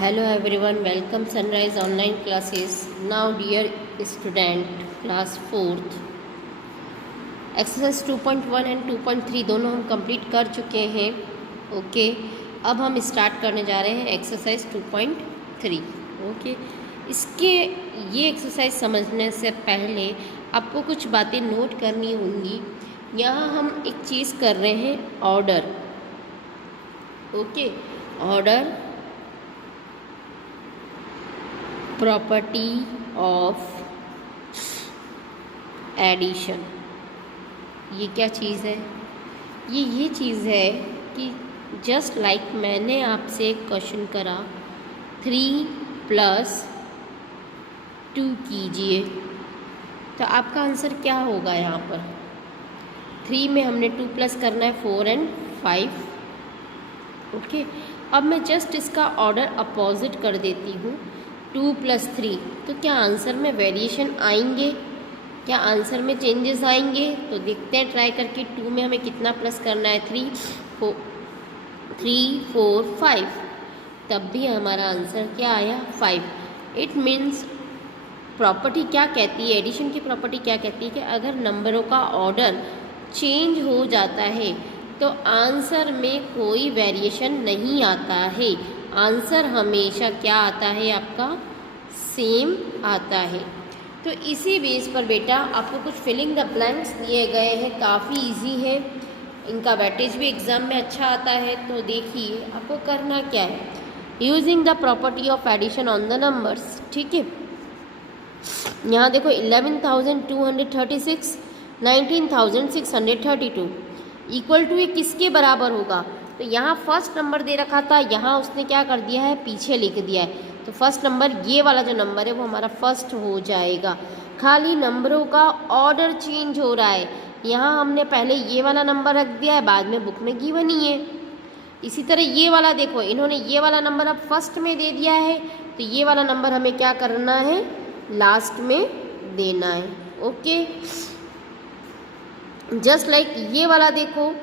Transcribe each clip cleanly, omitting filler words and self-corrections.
Hello everyone, welcome Sunrise online classes. Now dear student, class 4th, exercise 2.1 and 2.3 दोनों हम complete कर चुके हैं. ओके, अब हम स्टार्ट करने जा रहे हैं एक्सरसाइज 2.3. ओके, इसके ये एक्सरसाइज समझने से पहले आपको कुछ बातें नोट करनी होंगी. यहाँ हम एक चीज़ कर रहे हैं, order. Okay, order property of addition. ये क्या चीज़ है? ये चीज़ है कि जस्ट लाइक मैंने आपसे एक क्वेश्चन करा 3 + 2 कीजिए, तो आपका आंसर क्या होगा? यहाँ पर 3 में हमने 2 प्लस करना है 4 और 5. ओके, अब मैं जस्ट इसका ऑर्डर अपोजिट कर देती हूँ, 2 + 3. तो क्या आंसर में वेरिएशन आएंगे? क्या आंसर में चेंजेस आएंगे? तो देखते हैं ट्राई करके. 2 में हमें कितना प्लस करना है? 3 4 5. तब भी हमारा आंसर क्या आया? 5. इट मीन्स प्रॉपर्टी क्या कहती है, एडिशन की प्रॉपर्टी क्या कहती है कि अगर नंबरों का ऑर्डर चेंज हो जाता है तो आंसर में कोई वेरिएशन नहीं आता है. आंसर हमेशा क्या आता है? आपका सेम आता है. तो इसी बेस पर बेटा आपको कुछ फिलिंग द ब्लैंक्स दिए गए हैं, काफ़ी इजी है. इनका वेटेज भी एग्ज़ाम में अच्छा आता है. तो देखिए आपको करना क्या है, using the property of addition on the numbers. ठीक है, यहाँ देखो 11,236 19,632 इक्वल टू ये किसके बराबर होगा? तो यहाँ फर्स्ट नंबर दे रखा था, यहाँ उसने क्या कर दिया है? पीछे लिख दिया है. तो फर्स्ट नंबर, ये वाला जो नंबर है वो हमारा फर्स्ट हो जाएगा. खाली नंबरों का ऑर्डर चेंज हो रहा है. यहाँ हमने पहले ये वाला नंबर रख दिया है, बाद में बुक में गिवन ही है. इसी तरह ये वाला देखो, इन्होंने ये वाला नंबर अब फर्स्ट में दे दिया है, तो ये वाला नंबर हमें क्या करना है? लास्ट में देना है. ओके, जस्ट लाइक ये वाला देखो,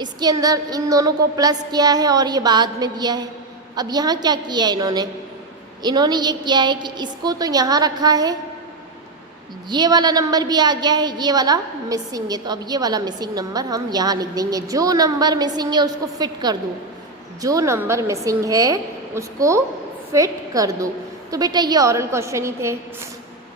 इसके अंदर इन दोनों को प्लस किया है और ये बाद में दिया है. अब यहाँ क्या किया है इन्होंने ये किया है कि इसको तो यहाँ रखा है, ये वाला नंबर भी आ गया है, ये वाला मिसिंग है. तो अब ये वाला मिसिंग नंबर हम यहाँ लिख देंगे. जो नंबर मिसिंग है उसको फिट कर दो, जो नंबर मिसिंग है उसको फिट कर दो. तो बेटा ये ऑरल क्वेश्चन ही थे.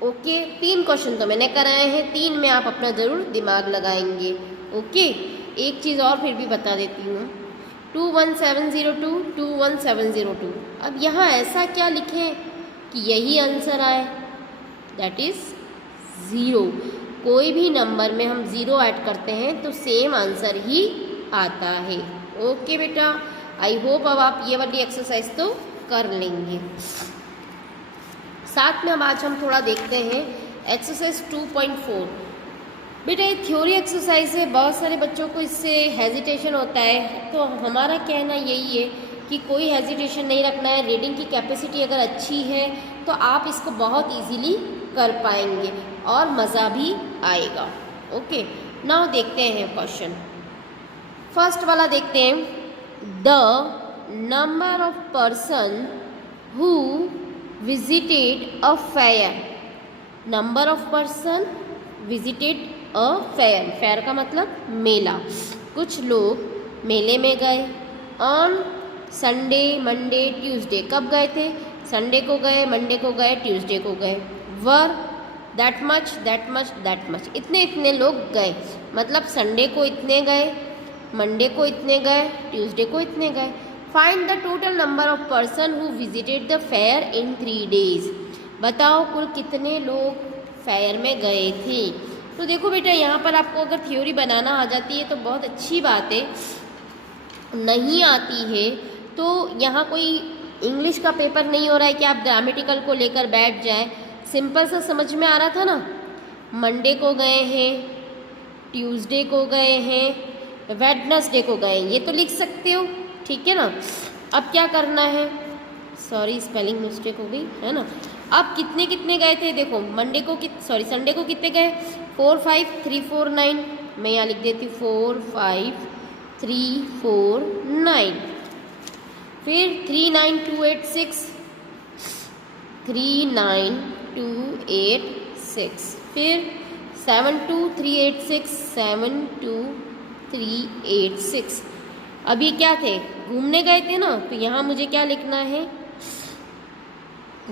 ओके, 3 क्वेश्चन तो मैंने कराए हैं, 3 में आप अपना ज़रूर दिमाग लगाएंगे. ओके, एक चीज़ और फिर भी बता देती हूँ, 21702 21702. अब यहाँ ऐसा क्या लिखें कि यही आंसर आए? That is 0. कोई भी नंबर में हम 0 ऐड करते हैं तो सेम आंसर ही आता है. ओके बेटा, आई होप अब आप ये वाली एक्सरसाइज तो कर लेंगे. साथ में अब आज हम थोड़ा देखते हैं एक्सरसाइज 2.4. बेटा ये थ्योरी एक्सरसाइज है, बहुत सारे बच्चों को इससे हेजिटेशन होता है. तो हमारा कहना यही है कि कोई हेजिटेशन नहीं रखना है. रीडिंग की कैपेसिटी अगर अच्छी है तो आप इसको बहुत इजीली कर पाएंगे और मज़ा भी आएगा. ओके, नाउ देखते हैं क्वेश्चन. फर्स्ट वाला देखते हैं, the number of person who visited a fair. Number of person visited a fair. Fair का मतलब मेला. कुछ लोग मेले में गए ऑन संडे मंडे ट्यूसडे. कब गए थे? संडे को गए, मंडे को गए, ट्यूसडे को गए. Were that much that much that much, इतने लोग गए. मतलब संडे को इतने गए, मंडे को इतने गए, ट्यूसडे को इतने गए. Find the total number of person who visited the fair in 3 days. बताओ कुल कितने लोग फेयर में गए थे. तो देखो बेटा यहाँ पर आपको अगर थ्योरी बनाना आ जाती है तो बहुत अच्छी बात है. नहीं आती है तो यहाँ कोई इंग्लिश का पेपर नहीं हो रहा है कि आप ग्रामेटिकल को लेकर बैठ जाए. सिंपल सा समझ में आ रहा था ना. मंडे को गए हैं, ट्यूसडे को गए हैं, वेडनेसडे को गए, ये तो लिख सकते हो. ठीक है ना. अब क्या करना है, सॉरी स्पेलिंग मिस्टेक हो गई है ना. अब कितने गए थे देखो, संडे को कितने गए? 4 5 3 4 9. मैं यहाँ लिख देती हूँ 4 5 3 4 9. फिर 39286, 39286, फिर 72386, 72386। अब ये क्या थे, घूमने गए थे ना, तो यहाँ मुझे क्या लिखना है,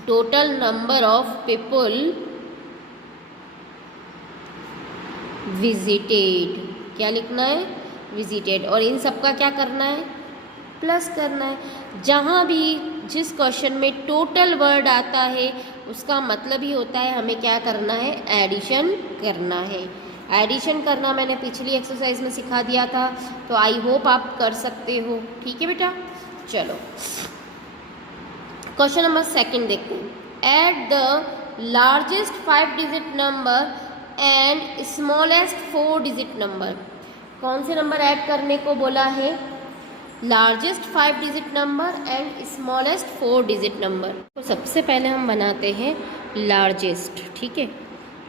total number of people visited, क्या लिखना है, विजिटेड, और इन सब का क्या करना है, प्लस करना है। जहाँ भी जिस क्वेश्चन में टोटल वर्ड आता है उसका मतलब ही होता है हमें क्या करना है, एडिशन करना है। एडिशन करना मैंने पिछली एक्सरसाइज में सिखा दिया था, तो आई होप आप कर सकते हो। ठीक है बेटा, चलो क्वेश्चन नंबर सेकंड देखते हैं। At the largest 5 digit number and smallest 4 digit number. कौन से नंबर ऐड करने को बोला है, largest 5 digit number and smallest 4 digit number. तो सबसे पहले हम बनाते हैं लार्जेस्ट। ठीक है,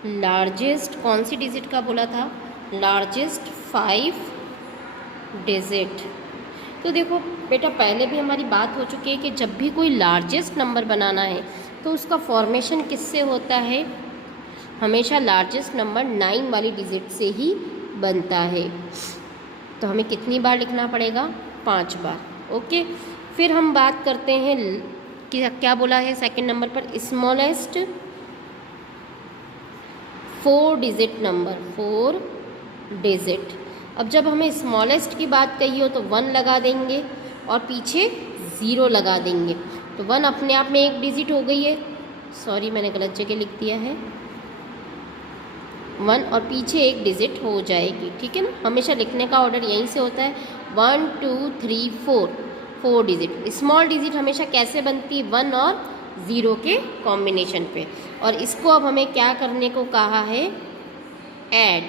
लार्जेस्ट कौन सी डिजिट का बोला था, लार्जेस्ट 5 डिजिट। तो देखो बेटा, पहले भी हमारी बात हो चुकी है कि जब भी कोई लार्जेस्ट नंबर बनाना है तो उसका फॉर्मेशन किससे होता है, हमेशा लार्जेस्ट नंबर 9 वाली डिजिट से ही बनता है। तो हमें कितनी बार लिखना पड़ेगा, 5 बार। ओके, फिर हम बात करते हैं कि क्या बोला है सेकंड नंबर पर, स्मॉलेस्ट 4 डिजिट नंबर, 4 डिजिट। अब जब हमें स्मॉलेस्ट की बात कही हो तो 1 लगा देंगे और पीछे 0 लगा देंगे, तो 1 अपने आप में एक डिजिट हो गई है, सॉरी मैंने गलत जगह लिख दिया है, 1 और पीछे एक डिजिट हो जाएगी। ठीक है ना, हमेशा लिखने का ऑर्डर यहीं से होता है, 1 2 3 4, 4 डिजिट। स्मॉल डिजिट हमेशा कैसे बनती है, 1 और 0 के कॉम्बिनेशन पे, और इसको अब हमें क्या करने को कहा है, ऐड।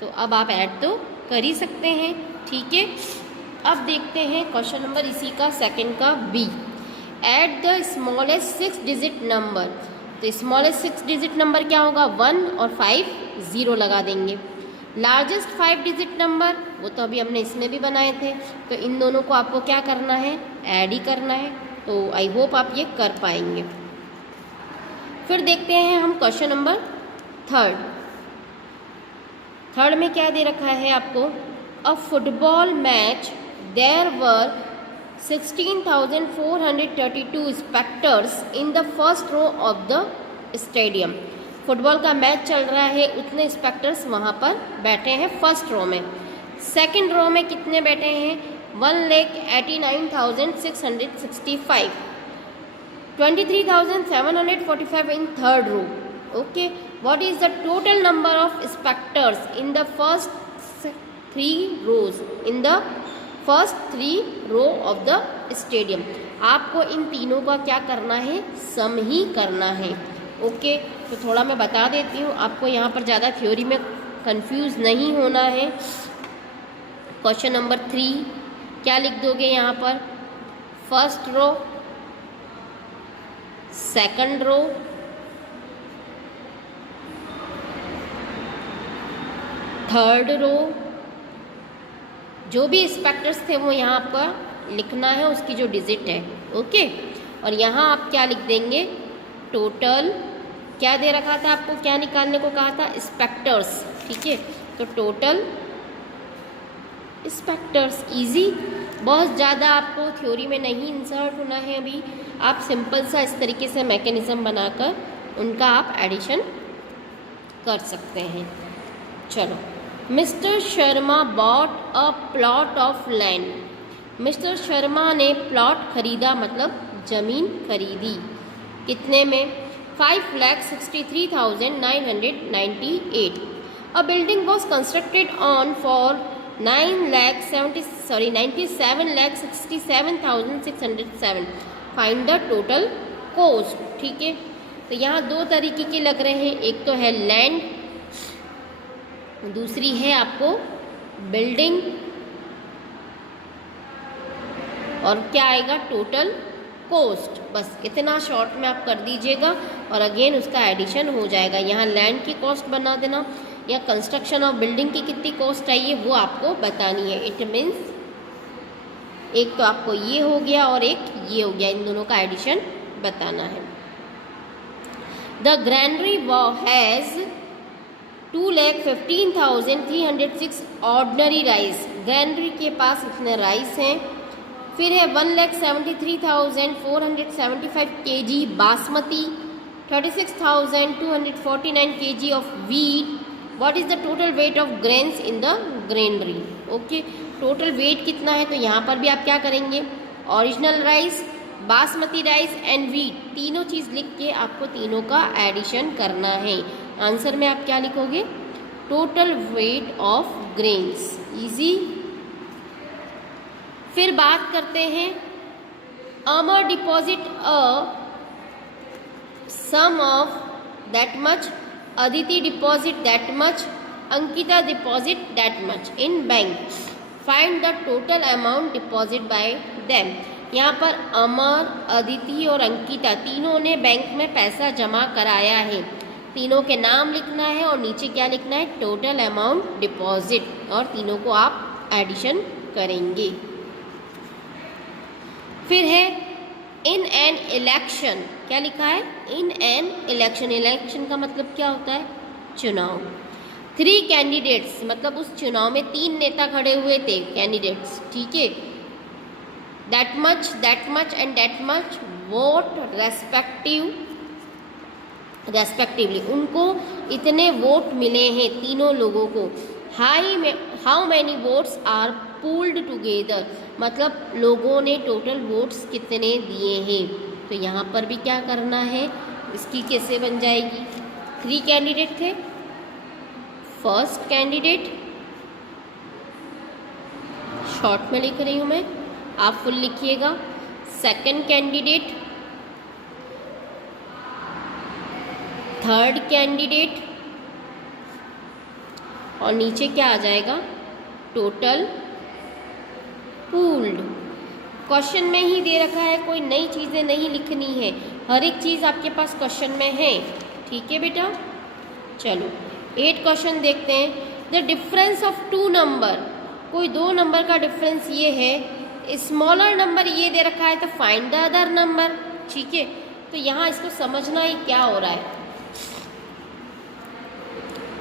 तो अब आप ऐड तो कर ही सकते हैं। ठीक है, अब देखते हैं क्वेश्चन नंबर इसी का सेकंड का B. Add the smallest 6 digit number. तो स्मॉलेस्ट 6 डिजिट नंबर क्या होगा, 1 और 5 0 लगा देंगे। लार्जेस्ट 5 डिजिट नंबर, वो तो अभी हमने इसमें भी बनाए थे, तो इन दोनों को आपको क्या करना है, ऐड ही करना है। तो आई होप आप ये कर पाएंगे। फिर देखते हैं हम क्वेश्चन नंबर थर्ड। थर्ड में क्या दे रखा है आपको, a football match there were 16,432 spectators in the first row of the stadium. Football का मैच चल रहा है, उतने स्पेक्टर्स वहाँ पर बैठे हैं फर्स्ट रो में। सेकंड रो में कितने बैठे हैं, 1,89,665, 23,745 in third row. Okay, what is the total number of spectators in the first 3 rows, in the first 3 row of the stadium। आपको इन तीनों का क्या करना है, सम ही करना है। ओके, तो थोड़ा मैं बता देती हूँ आपको, यहाँ पर ज़्यादा थ्योरी में कंफ्यूज नहीं होना है। क्वेश्चन नंबर 3 क्या लिख दोगे यहाँ पर, first row, second row, third row, जो भी स्पेक्टर्स थे वो यहाँ आपका लिखना है, उसकी जो डिजिट है। ओके, और यहाँ आप क्या लिख देंगे, टोटल क्या दे रखा था आपको, क्या निकालने को कहा था, स्पेक्टर्स। ठीक है, तो टोटल स्पेक्टर्स। इजी, बहुत ज़्यादा आपको थ्योरी में नहीं इंसर्ट होना है अभी, आप सिंपल सा इस तरीके से मैकेनिज्म बनाकर उनका आप एडिशन कर सकते हैं। चलो, mister Sharma bought a plot of land. Mister Sharma ने प्लॉट खरीदा, मतलब ज़मीन खरीदी, कितने में, 5,63,998। A building was constructed on for 97,67,607। Find the total cost. ठीक है, तो यहाँ दो तरीके के लग रहे हैं, एक तो है लैंड, दूसरी है आपको बिल्डिंग, और क्या आएगा, टोटल कॉस्ट। बस इतना शॉर्ट में आप कर दीजिएगा और अगेन उसका एडिशन हो जाएगा। यहाँ लैंड की कॉस्ट बना देना, या कंस्ट्रक्शन ऑफ बिल्डिंग की कितनी कॉस्ट आई है वो आपको बतानी है। इट मीन्स एक तो आपको ये हो गया और एक ये हो गया, इन दोनों का एडिशन बताना है। The granary has 2,15,306 ordinary rice. Granary के पास इतने राइस हैं। फिर है 1,73,475 kg basmati, 36,249 kg of wheat. What is the total weight of grains in the granary. Okay, total weight कितना है, तो यहाँ पर भी आप क्या करेंगे, original rice, basmati rice and wheat, तीनों चीज़ लिख के आपको तीनों का एडिशन करना है। आंसर में आप क्या लिखोगे, total weight of grains. Easy. फिर बात करते हैं, Amar deposit a sum of that much, Aditi deposit that much, Ankita deposit that much in bank. Find the total amount deposit by them. यहाँ पर अमर, अदिति और अंकिता तीनों ने बैंक में पैसा जमा कराया है। तीनों के नाम लिखना है और नीचे क्या लिखना है, टोटल अमाउंट डिपॉजिट, और तीनों को आप एडिशन करेंगे। फिर है इन एन इलेक्शन, क्या लिखा है, इन एन इलेक्शन। इलेक्शन का मतलब क्या होता है, चुनाव। 3 कैंडिडेट्स, मतलब उस चुनाव में 3 नेता खड़े हुए थे, कैंडिडेट्स, ठीक है। That much and that much vote respectively, उनको इतने वोट मिले हैं तीनों लोगों को। How many votes are polled together, मतलब लोगों ने टोटल वोट्स कितने दिए हैं। तो यहाँ पर भी क्या करना है, इसकी कैसे बन जाएगी। 3 कैंडिडेट थे। फर्स्ट कैंडिडेट, शॉर्ट में लिख रही हूँ मैं, आप फुल लिखिएगा। सेकंड कैंडिडेट, थर्ड कैंडिडेट, और नीचे क्या आ जाएगा, टोटल पूल्ड। क्वेश्चन में ही दे रखा है, कोई नई चीज़ें नहीं लिखनी है, हर एक चीज़ आपके पास क्वेश्चन में है, ठीक है बेटा। चलो 8 क्वेश्चन देखते हैं। द डिफरेंस ऑफ 2 नंबर, कोई 2 नंबर का डिफरेंस ये है, स्मॉलर नंबर ये दे रखा है, तो फाइंड द अदर नंबर, ठीक है। तो यहाँ इसको समझना ही क्या हो रहा है।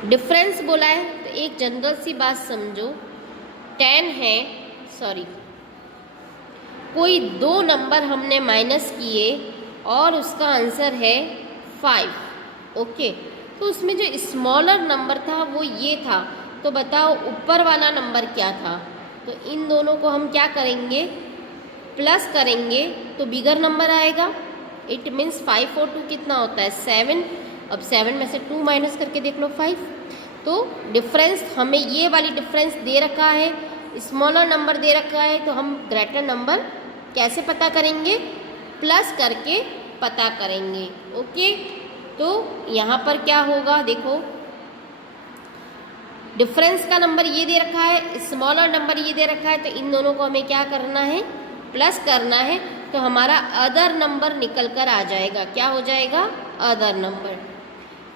डिफरेंस बोला है तो एक जनरल सी बात समझो, 10 है, सॉरी कोई 2 नंबर हमने माइनस किए और उसका आंसर है 5, ओके। तो उसमें जो स्मॉलर नंबर था वो ये था, तो बताओ ऊपर वाला नंबर क्या था। तो इन दोनों को हम क्या करेंगे, प्लस करेंगे तो बिगर नंबर आएगा। इट मीन्स 5 और 2 कितना होता है, 7। अब 7 में से 2 माइनस करके देख लो 5। तो डिफरेंस हमें ये वाली डिफरेंस दे रखा है, स्मॉलर नंबर दे रखा है, तो हम ग्रेटर नंबर कैसे पता करेंगे, प्लस करके पता करेंगे, ओके। तो यहाँ पर क्या होगा, देखो डिफरेंस का नंबर ये दे रखा है, स्मॉलर नंबर ये दे रखा है, तो इन दोनों को हमें क्या करना है, प्लस करना है। तो हमारा अदर नंबर निकल कर आ जाएगा, क्या हो जाएगा, other number.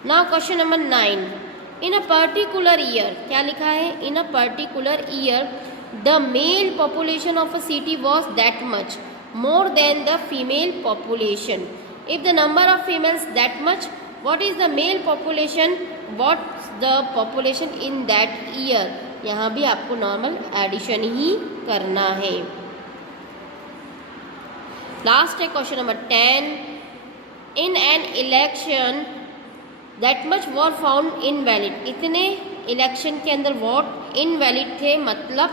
Now question number 9, in a particular year, क्या लिखा है, in a particular year the male population of a city was that much more than the female population. If the number of females that much, what is the male population, what's the population in that year. यहाँ भी आपको normal addition ही करना है। Last है question number 10, in an election that much what found invalid. इतने election के अंदर vote invalid थे, मतलब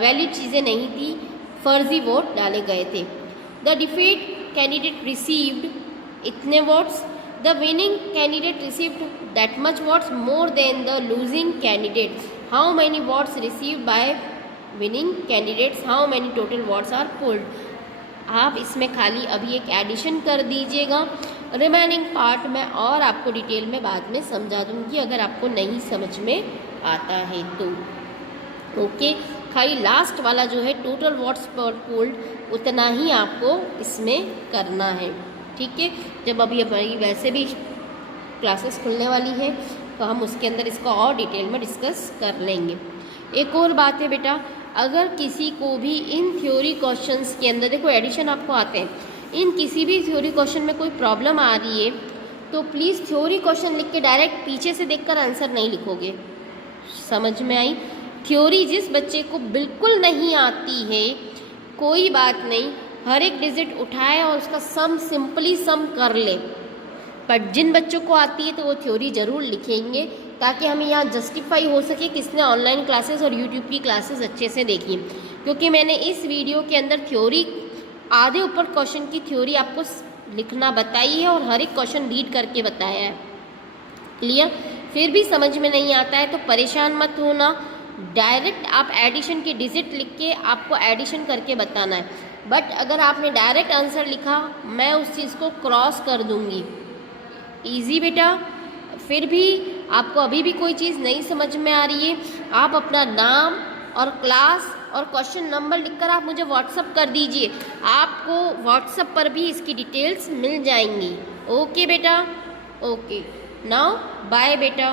वैलिड चीज़ें नहीं थी, फर्जी वोट डाले गए थे। द डिफीट कैंडिडेट रिसीव्ड इतने votes, the winning candidate received that much votes more than the losing candidate. How many votes received by winning candidates, how many total votes are polled. आप इसमें खाली अभी एक addition कर दीजिएगा, remaining part में और आपको डिटेल में बाद में समझा दूंगी अगर आपको नहीं समझ में आता है तो, ओके। खाली लास्ट वाला जो है टोटल वोट्स पर पोल्ड, उतना ही आपको इसमें करना है, ठीक है। जब अभी हमारी वैसे भी क्लासेस खुलने वाली है तो हम उसके अंदर इसको और डिटेल में डिस्कस कर लेंगे। एक और बात है बेटा, अगर किसी को भी इन थ्योरी क्वेश्चंस के अंदर, देखो एडिशन आपको आते हैं, इन किसी भी थ्योरी क्वेश्चन में कोई प्रॉब्लम आ रही है तो प्लीज़ थ्योरी क्वेश्चन लिख के डायरेक्ट पीछे से देखकर आंसर नहीं लिखोगे। समझ में आई? थ्योरी जिस बच्चे को बिल्कुल नहीं आती है कोई बात नहीं, हर एक डिजिट उठाए और उसका सम सिंपली सम कर ले, बट जिन बच्चों को आती है तो वो थ्योरी ज़रूर लिखेंगे ताकि हमें यहाँ जस्टिफाई हो सके किसने ऑनलाइन क्लासेस और यूट्यूब की क्लासेस अच्छे से देखी। क्योंकि मैंने इस वीडियो के अंदर थ्योरी, आधे ऊपर क्वेश्चन की थ्योरी आपको लिखना बताई है और हर एक क्वेश्चन रीड करके बताया है। क्लियर? फिर भी समझ में नहीं आता है तो परेशान मत होना, डायरेक्ट आप एडिशन की डिजिट लिख के आपको एडिशन करके बताना है। बट अगर आपने डायरेक्ट आंसर लिखा मैं उस चीज़ को क्रॉस कर दूंगी। इजी बेटा। फिर भी आपको अभी भी कोई चीज़ नहीं समझ में आ रही है, आप अपना नाम और क्लास और क्वेश्चन नंबर लिखकर आप मुझे व्हाट्सअप कर दीजिए, आपको व्हाट्सअप पर भी इसकी डिटेल्स मिल जाएंगी। ओके बेटा, ओके। नाउ बाय बेटा।